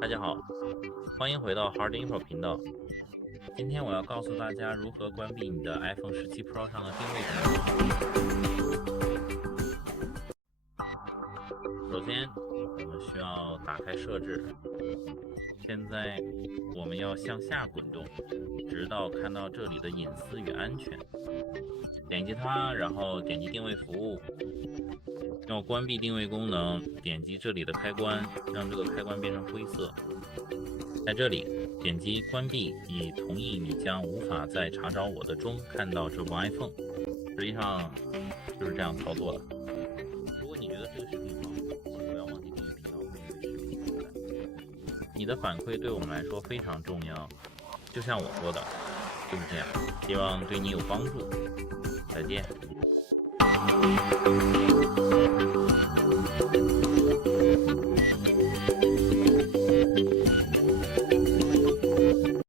大家好，欢迎回到 Hard Info 频道。今天我要告诉大家如何关闭你的 iPhone 17 Pro 上的定位屏。首先，我们需要打开设置。现在我们要向下滚动，直到看到这里的隐私与安全。点击它，然后点击定位服务。要关闭定位功能，点击这里的开关，让这个开关变成灰色。在这里点击关闭，以同意你将无法在查找我的中看到这部 iPhone。实际上就是这样操作的。如果你觉得这个视频好，请不要忘记订阅频道，会有视频出来。你的反馈对我们来说非常重要，就像我说的，就是这样。希望对你有帮助。再见。